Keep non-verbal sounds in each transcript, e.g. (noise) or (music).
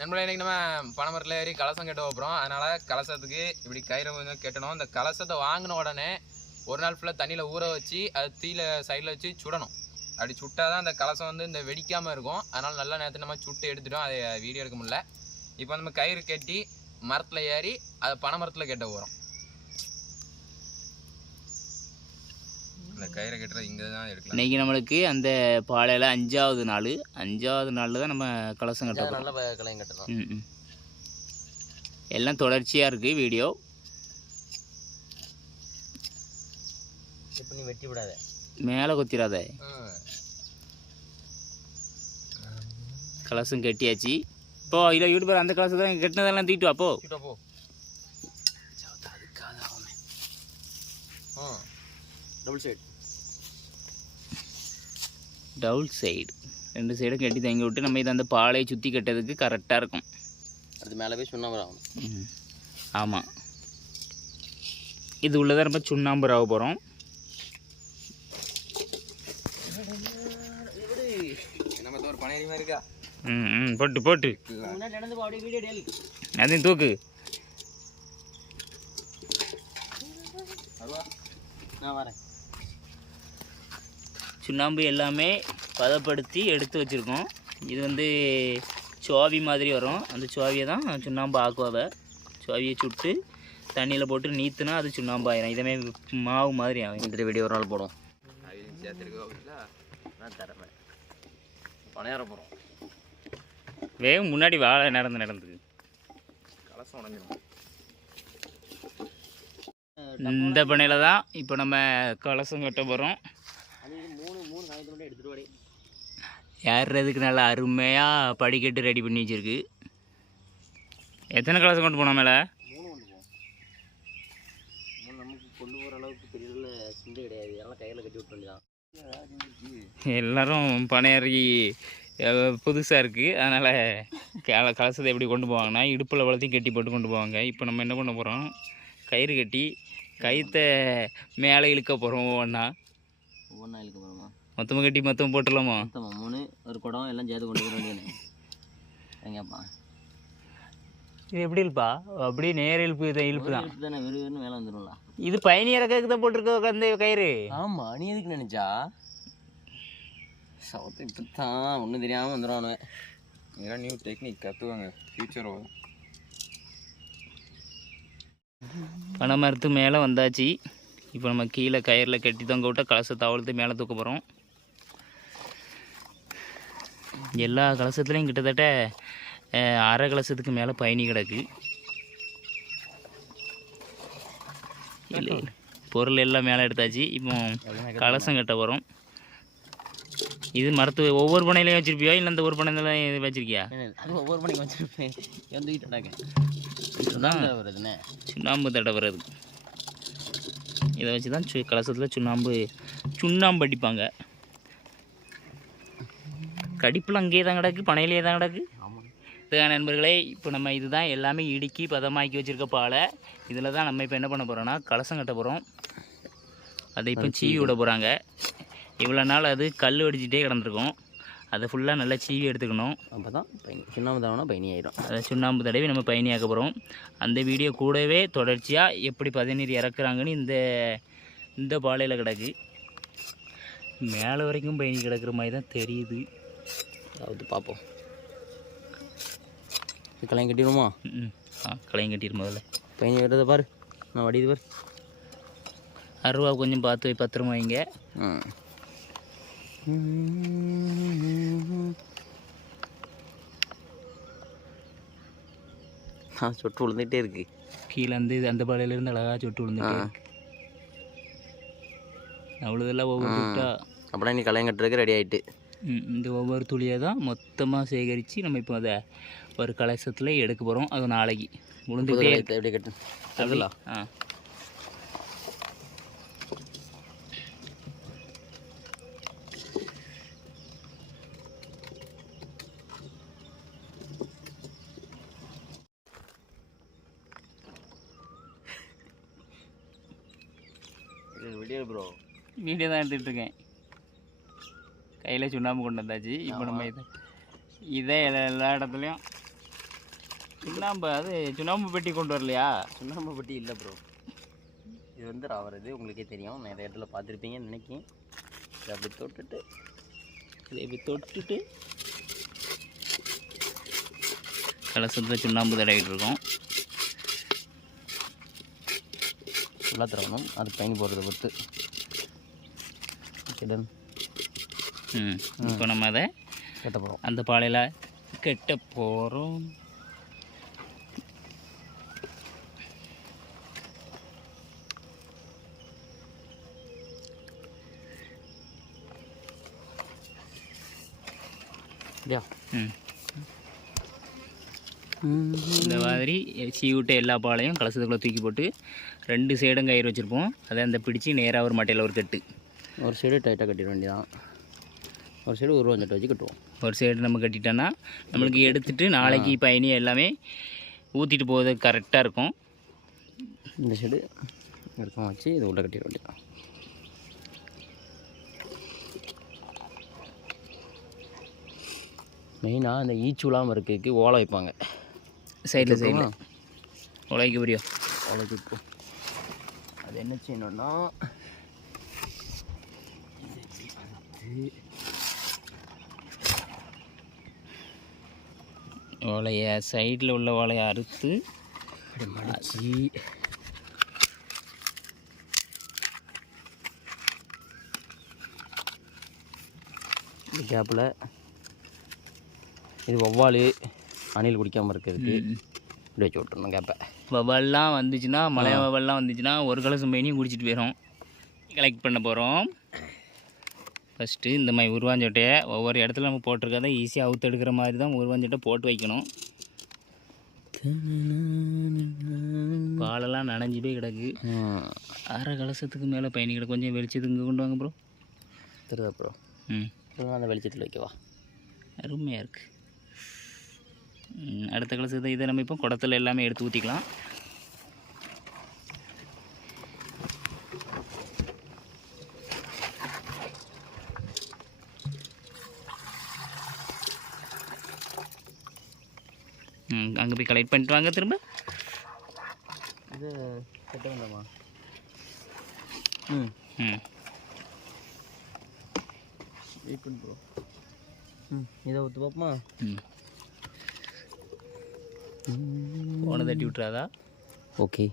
நண்பர்களே இன்றைக்கி நம்ம பனைமரத்தில் ஏறி கலசம் கெட்ட போகிறோம் அதனால் கலசத்துக்கு இப்படி கயிறை கொஞ்சம் கட்டணும். இந்த கலசத்தை வாங்கின உடனே ஒரு நாள் ஃபுல்லாக தண்ணியில் ஊற வச்சு அது தீயில் சைடில் வச்சு சுடணும். அப்படி சுட்டால் தான் அந்த கலசம் வந்து இந்த வெடிக்காமல் இருக்கும். அதனால் நல்லா நேரத்தை நம்ம சுட்டு எடுத்துட்டோம். அதை வீடியோ எடுக்க முடியல. இப்போ நம்ம கயிறு கட்டி மரத்தில் ஏறி அதை பனைமரத்தில் கெட்ட போகிறோம் இந்த கயிறை கட்டுறது இங்கே தான் எடுக்கலாம். இன்னைக்கு நம்மளுக்கு அந்த பாலையில் அஞ்சாவது நாள். அஞ்சாவது நாளில் தான் நம்ம கலசம் கட்ட போகிறோம் நல்ல கலையும் ம். எல்லாம் தொடர்ச்சியாக இருக்குது வீடியோ. இப்போ நீ வெட்டி விடாத. மேலே கொத்திராத. ம். கலசம் கட்டியாச்சு. இப்போ இல்லை யூடியூபர் அந்த கலசம் தான் கட்டினதெல்லாம் தூக்கிட்டு அப்போ கிட்ட போ. ம் டபுள் சைடு டபுள் சைடு. ரெண்டு சைடும் கட்டி தங்கி விட்டு நம்ம இதை அந்த பாலையை சுற்றி கட்டுறதுக்கு கரெக்டாக இருக்கும். அடுத்து மேலே போய் சுண்ணாம்பு ஆகணும் ம். ஆமாம் இது உள்ளதான் நம்ம சுண்ணாம்பு ராவ போகிறோம் ம் ம் போட்டு போட்டு. அதையும் தூக்கு. நான் வரேன். சுண்ணாம்பு எல்லாமே பதப்படுத்தி எடுத்து வச்சுருக்கோம். இது வந்து சுவாவி மாதிரி வரும். அந்த சுவாவியை தான் சுண்ணாம்பு ஆக்குவாவை. சுவாவியை சுட்டு தண்ணியில் போட்டு நீத்துனா அது சுண்ணாம்பு ஆயிரும். இதே மாவு மாதிரி ஆகும். இந்த வீடியோ ஒரு நாள் போடும் தரேன் பணையார போகிறோம் வேகம் முன்னாடி வாழை நடந்து நடந்து. கலசம் உடஞ்சிடும் இந்த பனையில் தான் இப்போ நம்ம கலசம் கட்ட போகிறோம் வாடி ஏறுறதுக்கு நல்லா அருமையாக படிக்கட்டு ரெடி பண்ணி வச்சிருக்கு. எத்தனை கலசம் கொண்டு போனோம் மேலே? கொண்டு போவோம் மூணு நமக்கு கொண்டு போகிற அளவுக்கு பெரிய அளவில் சிந்து கிடையாது. எல்லாம் கையில் கட்டி விட்டு வேண்டியதான் எல்லாரும் பனையறி புதுசாக இருக்குது அதனால் கல கலசத்தை எப்படி கொண்டு போவாங்கன்னா இடுப்பில் வளர்த்தையும் கட்டி போட்டு கொண்டு போவாங்க. இப்போ நம்ம என்ன பண்ண போகிறோம் கயிறு கட்டி கயித்தை மேலே இழுக்க போகிறோம் ஒவ்வொன்றா ஒவ்வொன்றா இழுக்க போகிறோமா மொத்தமாக கட்டி மொத்தம் போட்டுடலாமா? மொத்தமாக மூணு ஒரு குடம் எல்லாம் சேர்த்து கொண்டு போக வேண்டியது எங்கப்பா? இது எப்படி இழுப்பா? அப்படியே நேர இழுப்பு இதை இழுப்பு தான். இழுப்பு தானே வெறு வெறும் மேலே வந்துடும்ல இது பயணி இறக்கக்கு தான் போட்டிருக்க அந்த கயிறு. ஆமாம் நீ எதுக்கு நினைச்சா? சவுத்து இப்போ தான் ஒன்றும் தெரியாமல் வந்துடுவானு இதெல்லாம் நியூ டெக்னிக் கற்றுவாங்க ஃபியூச்சர் பனை மரத்து மேலே வந்தாச்சு. இப்போ நம்ம கீழே கயிறில் கட்டி தொங்க விட்ட கலசத்தை அவ்வளோத்து மேலே தூக்க போகிறோம் எல்லா கலசத்துலேயும் கிட்டத்தட்ட அரை கலசத்துக்கு மேலே பயணி கிடக்கு. இல்லை பொருள் எல்லாம் மேலே எடுத்தாச்சு. இப்போ கலசம் கட்ட போகிறோம் இது மரத்து ஒவ்வொரு பனையிலையும் வச்சிருப்பியா? இல்லை இந்த ஒரு பனையில வச்சிருக்கியா? அது ஒவ்வொரு மணிக்கு வச்சிருப்பேன். வந்துக்கிட்டாங்க இதுதான் வருதுண்ணே சுண்ணாம்பு. தடவுறது இதை வச்சு தான் சு கலசத்தில் சுண்ணாம்பு சுண்ணாம்பு அடிப்பாங்க. கடிப்பில் அங்கேயே தான் கிடக்கு பனையிலே தான் கிடக்கு. இதுதான் நண்பர்களே இப்போ நம்ம இதுதான் எல்லாமே இடுக்கி பதமாக்கி வச்சுருக்க பாலை. இதில் தான் நம்ம இப்போ என்ன பண்ண போகிறோம்னா கலசம் கட்ட போகிறோம் அதை இப்போ சீவி விட போகிறாங்க இவ்வளோ நாள் அது கல் அடிச்சிட்டே கிடந்திருக்கும். அதை ஃபுல்லாக நல்லா சீவி எடுத்துக்கணும். அப்போ தான் பயணி சின்னாம தாவனா பயணி ஆயிடும் அதை சுண்ணாம்பு தடவி நம்ம பயணியாக்க போகிறோம் அந்த வீடியோ கூடவே தொடர்ச்சியாக எப்படி பதநீர் இறக்குறாங்கன்னு இந்த இந்த பாலையில் கிடக்கு. மேலே வரைக்கும் பயணி கிடக்குற மாதிரி தான் தெரியுது. அதாவது பார்ப்போம். இதுக்கெல்லாம் கட்டிடுமா ம் ஆ களையும் கட்டிடு முதல்ல. பயணி வருதை பாரு. நான் வடிது பாரு. அருவா கொஞ்சம் பார்த்து பத்திரமா வைங்க. சொட்டு விழுந்துகிட்டே இருக்கு. கீழே வந்து இது அந்த பாலையிலேருந்து அழகாக சொட்டு விழுந்துட்டு இருக்கு. அவ்வளோதெல்லாம் ஒவ்வொரு அப்படின்னா நீ கலையம் கட்டுறதுக்கு ரெடி ஆகிட்டு இந்த ஒவ்வொரு துளியை தான் மொத்தமாக சேகரித்து நம்ம இப்போ அதை ஒரு கலசத்தில் எடுக்க போகிறோம் அது நாளைக்கு. இருக்கு. எப்படி கட்டு? கட்டலாம் ஆ. வீடியோ ப்ரோ வீடியோ தான் எடுத்துகிட்டு இருக்கேன். கையில் சுண்ணாம்பு கொண்டு வந்தாச்சு. இப்போ நம்ம இதை இதே எல்லா இடத்துலையும் சுண்ணாம்பு அது சுண்ணாம்பு பெட்டி கொண்டு வரலையா? சுண்ணாம்பு பட்டி இல்லை ப்ரோ இது வந்து ராவறது உங்களுக்கே தெரியும். நிறைய இடத்துல பார்த்துருப்பீங்கன்னு நினைக்கிறேன். இதை அப்படி தொட்டுட்டு இதை இப்படி தொட்டுட்டு கலசத்தில் சுண்ணாம்பு தடவிட்டு இருக்கோம். ஃபுல்லாக தரணும் அது பயணி போடுறத பொறுத்து. ஓகே டன் இப்போ நம்ம அதை கட்ட போகிறோம் அந்த பாலையில் கெட்ட போகிறோம் இந்த மாதிரி சீவிட்ட எல்லா பாலையும் கலசத்துக்குள்ளே தூக்கி போட்டு ரெண்டு சைடும் கயிறு வச்சுருப்போம். அதை அந்த பிடிச்சி நேராக ஒரு மட்டையில் ஒரு கட்டு. ஒரு சைடு டைட்டாக கட்டிட வேண்டியதான் ஒரு சைடு உருவஞ்சட்டை வச்சு கட்டுவோம். ஒரு சைடு நம்ம கட்டிட்டோன்னா நம்மளுக்கு எடுத்துட்டு நாளைக்கு பயணி எல்லாமே ஊற்றிட்டு போகிறது கரெக்டாக இருக்கும். இந்த சைடு இறக்கம் வச்சு இது உள்ள கட்டிட வேண்டியதான் மெயினாக அந்த ஈச்சுலாமல் இருக்கிறதுக்கு ஓலை வைப்பாங்க. சைடில் சைடில் உழைக்க புரியும் ஓலை வைப்போம் அது என்ன செய்யணும்னா ஓலைய சைடில் உள்ள ஓலையை அறுத்து மடிச்சு. கேப்பில் இது வவ்வால் அணில் குடிக்காமல் இருக்கிறதுக்கு இப்படி வச்சு விட்டுறணும் கேப்பை. வவல்லாம் வந்துச்சுன்னா மலை வவல்லாம் வந்துச்சுன்னா ஒரு கலசம் பயணியும் குடிச்சிட்டு போயிடும் கலெக்ட் பண்ண போகிறோம் ஃபஸ்ட்டு இந்த மாதிரி உருவாஞ்சோட்டையை ஒவ்வொரு இடத்துல நம்ம போட்டிருக்கதை ஈஸியாக அவுத்து எடுக்கிற மாதிரி தான் உருவாஞ்சோட்டை போட்டு வைக்கணும். பாலெல்லாம் நனைஞ்சு போய் கிடக்கு அரை கலசத்துக்கு மேலே பயணி கிடக்கு கொஞ்சம் வெளிச்சத்துக்கு கொண்டு வாங்க ப்ரோ தெரியுதா ப்ரோ ம். அந்த வெளிச்சத்தில் வைக்கவா அருமையாக இருக்குது அடுத்த கலசத்தை இதை நம்ம இப்போ குடத்துல எல்லாமே எடுத்து ஊற்றிக்கலாம் ம் அங்கே போய் கலெக்ட் பண்ணிட்டு வாங்க திரும்ப. இது கட்ட வேண்டாமா ம். ம். வெயிட் பண்ணு ப்ரோ ம் இதை ஊற்று பார்ப்போமா ம். போனை தட்டி விட்றாதா ஓகே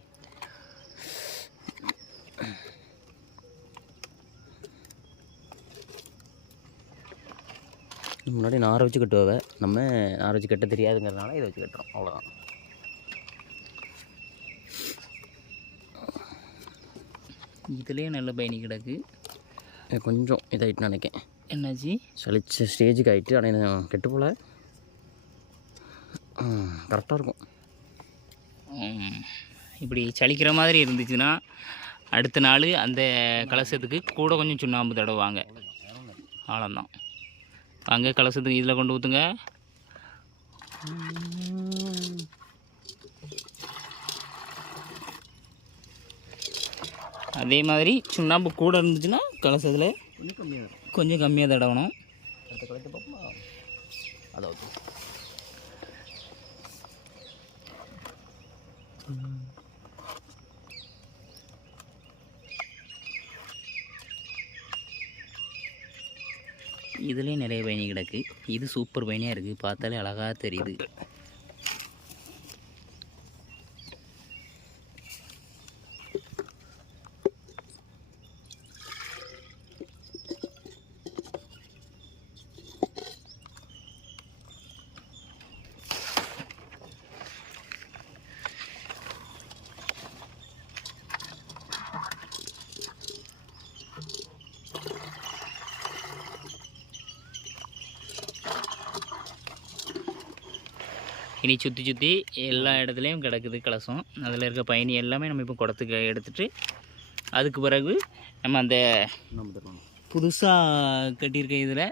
முன்னாடி நாரை வச்சு கட்டுவாவ நம்ம நாரை வச்சு கட்ட தெரியாதுங்கிறதுனால இதை வச்சு கட்டுறோம். அவ்வளோதான் இதுலேயே நல்ல பயணி கிடக்கு. கொஞ்சம் இதாகிட்டு நினைக்கேன். என்னாச்சு? சளிச்ச ஸ்டேஜுக்கு ஆகிட்டு ஆனால் கெட்டு போல. கரெக்டாக இருக்கும். இப்படி சலிக்கிற மாதிரி இருந்துச்சுன்னா அடுத்த நாள் அந்த கலசத்துக்கு கூட கொஞ்சம் சுண்ணாம்பு தடவுவாங்க. அவ்வளோதான் வாங்க கலசத்துக்கு இதில் கொண்டு ஊற்றுங்க அதே மாதிரி சுண்ணாம்பு கூட இருந்துச்சுன்னா கலசத்தில் கொஞ்சம் கம்மியாக இருக்கும் கொஞ்சம் கம்மியாக தடவணும். அடுத்த இதுலேயும் நிறைய பயணி கிடக்கு. இது சூப்பர் பயணியாக இருக்குது பார்த்தாலே அழகாக தெரியுது. இனி சுற்றி சுற்றி எல்லா இடத்துலையும் கிடக்குது கலசம். அதில் இருக்க பயணி எல்லாமே நம்ம இப்போ குடத்துக்கு எடுத்துட்டு அதுக்கு பிறகு நம்ம அந்த புதுசாக கட்டியிருக்க இதில்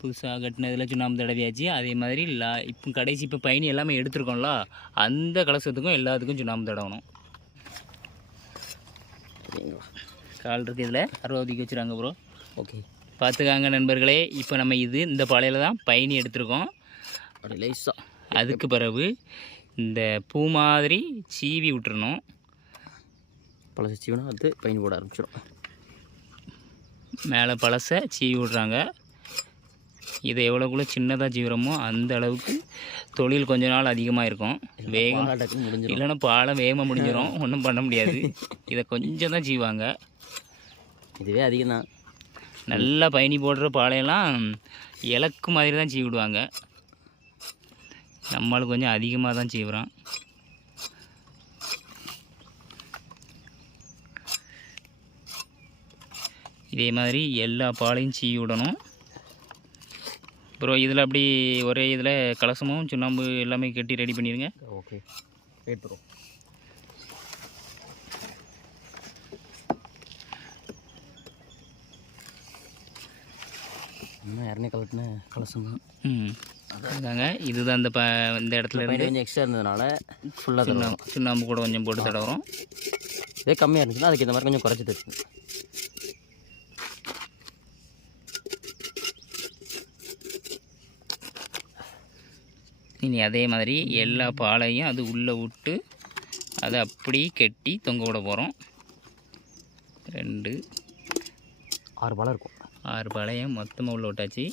புதுசாக கட்டினதில் சுண்ணாம்பு தடவியாச்சு. அதே மாதிரி லா இப்போ கடைசி இப்போ பயணி எல்லாமே எடுத்திருக்கோம்ல அந்த கலசத்துக்கும் எல்லாத்துக்கும் சுண்ணாம்பு தடவணும். கால் இருக்கு இதில். அறுபதுக்கு வச்சுருக்காங்க ப்ரோ ஓகே பார்த்துக்காங்க நண்பர்களே இப்போ நம்ம இது இந்த பாலையில் தான் பயணி எடுத்திருக்கோம். அப்படி லைஸாக அதுக்கு பிறகு இந்த பூ மாதிரி சீவி விட்டுறணும். பழசு சீவனா அது பயன் போட ஆரம்பிச்சிடும். மேலே பழசை சீவி விட்றாங்க. இதை எவ்வளோக்குள்ள சின்னதாக சீவுறோமோ அந்த அளவுக்கு தொழில் கொஞ்ச நாள் அதிகமாக இருக்கும். வேகம் இல்லைன்னா பாலம் வேகமாக முடிஞ்சிடும் ஒன்றும் பண்ண முடியாது. இதை கொஞ்சம் தான் சீவாங்க. இதுவே அதிகம் தான் நல்லா பயணி போடுற பாலையெல்லாம் இலக்கு மாதிரி தான் சீவி நம்மளுக்கு கொஞ்சம் அதிகமாக தான் சீவுறோம் இதே மாதிரி எல்லா பாலையும் சீவி விடணும். அப்புறம் இதில் அப்படி ஒரே இதில் கலசமும் சுண்ணாம்பு எல்லாமே கட்டி ரெடி பண்ணிடுங்க ஓகே ப்ரோ இன்னும் யாருனே கலட்டின கலசம் தான். ம். அதாங்க இதுதான் இந்த ப இந்த இடத்துல இருந்து கொஞ்சம் எக்ஸ்ட்ரா இருந்ததுனால ஃபுல்லாக சுண்ணாம்பு சுண்ணாம்பு கூட கொஞ்சம் போட்டு தடவுறோம். இதே கம்மியாக இருந்துச்சுன்னா அதுக்கு இந்த மாதிரி கொஞ்சம் குறைச்சி தச்சு. இனி அதே மாதிரி எல்லா பாலையும் அது உள்ளே விட்டு அதை அப்படி கெட்டி தொங்க விட போகிறோம் ரெண்டு ஆறு பழம் இருக்கும். ஆறு பாலையும் மொத்தமாக உள்ள விட்டாச்சு.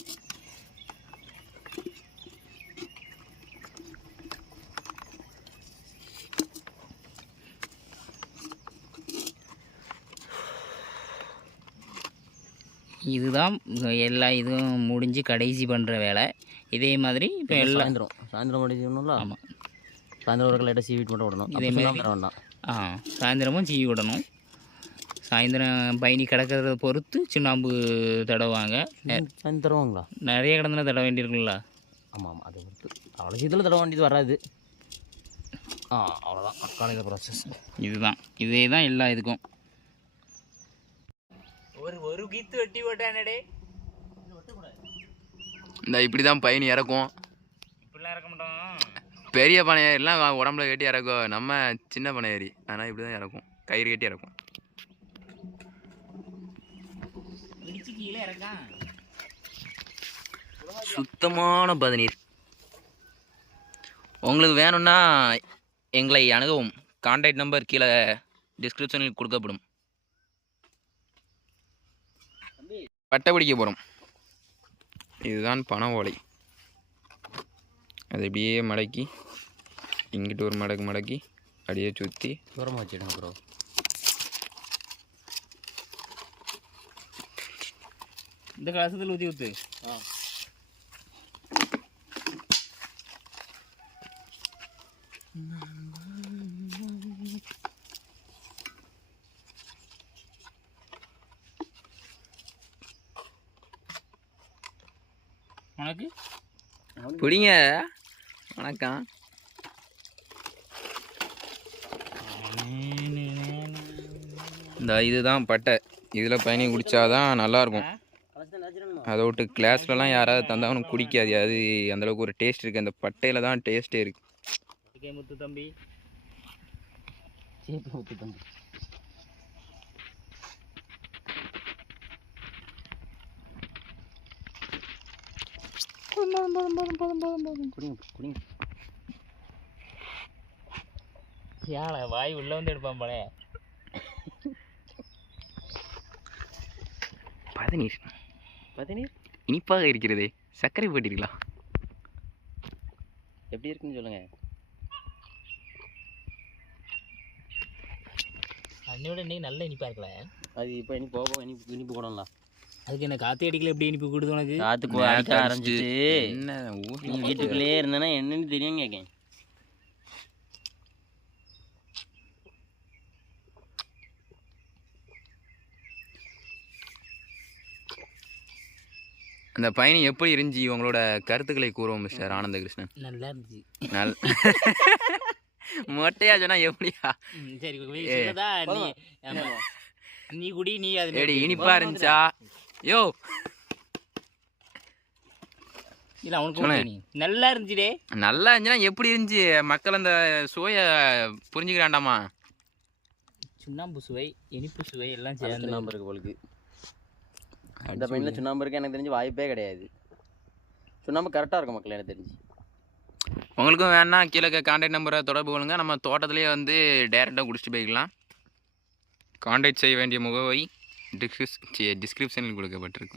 இதுதான் எல்லா இதுவும் முடிஞ்சு கடைசி பண்ணுற வேலை. இதே மாதிரி இப்போ எல்லாம் சாயந்தரம். சாயந்தரம் முடிஞ்சோம்ல ஆமாம் சாயந்தரம் ஒரு லைட்டாக சீவிட்டு மட்டும் விடணும். இதே மாதிரி- வேண்டாம். ஆ சாயந்தரமும் சீவி விடணும். சாயந்தரம் பயணி கிடக்கிறத பொறுத்து சுண்ணாம்பு தடவாங்க சாயந்தரம் தருவாங்களா நிறைய கிடந்துனா தட வேண்டியிருக்குல்ல ஆமாம் ஆமாம் அது பொறுத்து. அவ்வளோ இதில் தடவை வேண்டியது வராது. ஆ அவ்வளோதான் காலையில் ப்ராசஸ் இதுதான். இதே தான் எல்லா இதுக்கும். ஒரு ஒரு கீத்து வெட்டி போட்டானடே. இந்த இப்படி தான் பயணி இறக்கும். இப்படிலாம் இறக்க மாட்டோம் பெரிய பனையாரிலாம் உடம்புல கட்டி இறக்கும் நம்ம சின்ன பனையாரி ஆனால் இப்படி தான் இறக்கும். கயிறு கட்டி இறக்கும். சுத்தமான பதநீர். உங்களுக்கு வேணும்னா எங்களை அணுகவும். கான்டாக்ட் நம்பர் கீழே டிஸ்கிரிப்ஷனில் கொடுக்கப்படும். பட்டை பிடிக்க போகிறோம் இதுதான் பனை ஓலை. அதை இப்படியே மடக்கி இங்கிட்டு ஒரு மடக்கு மடக்கி அப்படியே சுற்றி தூரமாக வச்சுடுங்க ப்ரோ இந்த கலசத்தில் ஊற்றி ஊற்று உனக்கு பிடிங்க. வணக்கம். இந்த இதுதான் பட்டை. இதில் பயணி குடித்தாதான் நல்லாயிருக்கும். அதை விட்டு கிளாஸ்லலாம் யாராவது தந்தாலும் குடிக்காது. அது அந்தளவுக்கு ஒரு டேஸ்ட் இருக்குது அந்த பட்டையில் தான் டேஸ்ட்டே இருக்குது ஓகே முத்து தம்பி. சீப்பு ஊற்றி தம்பி குடிங்க குடிங்க. யாழ வாய் உள்ள வந்து எடுப்பான் போல. பதநீர் பார்த்தீங்க இனிப்பாக இருக்கிறதே. சர்க்கரை போட்டிருக்கலாம் எப்படி இருக்குன்னு சொல்லுங்கள் அன்னையோட இன்னைக்கு நல்ல இனிப்பா இருக்கல. அது இப்போ இனி போக இனிப்பு இனிப்பு போடலாம் அதுக்கு என்ன காத்தே அடிக்கல எப்படி இனிப்பு கொடுத்து உனக்கு? காற்றுக்கு அடிக்க ஆரம்பிச்சிச்சு. என்ன நீ வீட்டுக்குள்ளேயே இருந்தேன்னா என்னன்னு தெரியும் கேட்கேன் அந்த பயணி எப்படி இருந்துச்சு? உங்களோட கருத்துக்களை கூறுவோம் மிஸ்டர் ஆனந்த கிருஷ்ணன் நல்லா இருந்துச்சு. நல் (laughs) மொட்டையா சொன்னா எப்படியா? சரி நீ குடி நீ அது இனிப்பா இருந்துச்சா? யோ. இல்ல அவனுக்கு நல்லா இருந்துச்சுடே. நல்லா இருந்துச்சுன்னா எப்படி இருந்துச்சு? மக்கள் அந்த சுவைய புரிஞ்சுக்கிறாண்டாமா சுண்ணாம்பு சுவை இனிப்பு சுவை எல்லாம் சேர்ந்து. சுண்ணாம்பு இருக்கு போலுக்கு. இந்த பையனில் சுண்ணாம்பு இருக்கு எனக்கு தெரிஞ்சு வாய்ப்பே கிடையாது. சுண்ணாம்பு கரெக்டாக இருக்கும் மக்கள் எனக்கு தெரிஞ்சு. உங்களுக்கும் வேணா கீழே கான்டாக்ட் நம்பரை தொடர்பு கொள்ளுங்க. நம்ம தோட்டத்திலேயே வந்து டேரெக்டாக குடிச்சிட்டு போய்க்கலாம். கான்டாக்ட் செய்ய வேண்டிய முகவரி டிஸ்கிரிப்ஷனில் கொடுக்கப்பட்டிருக்கு.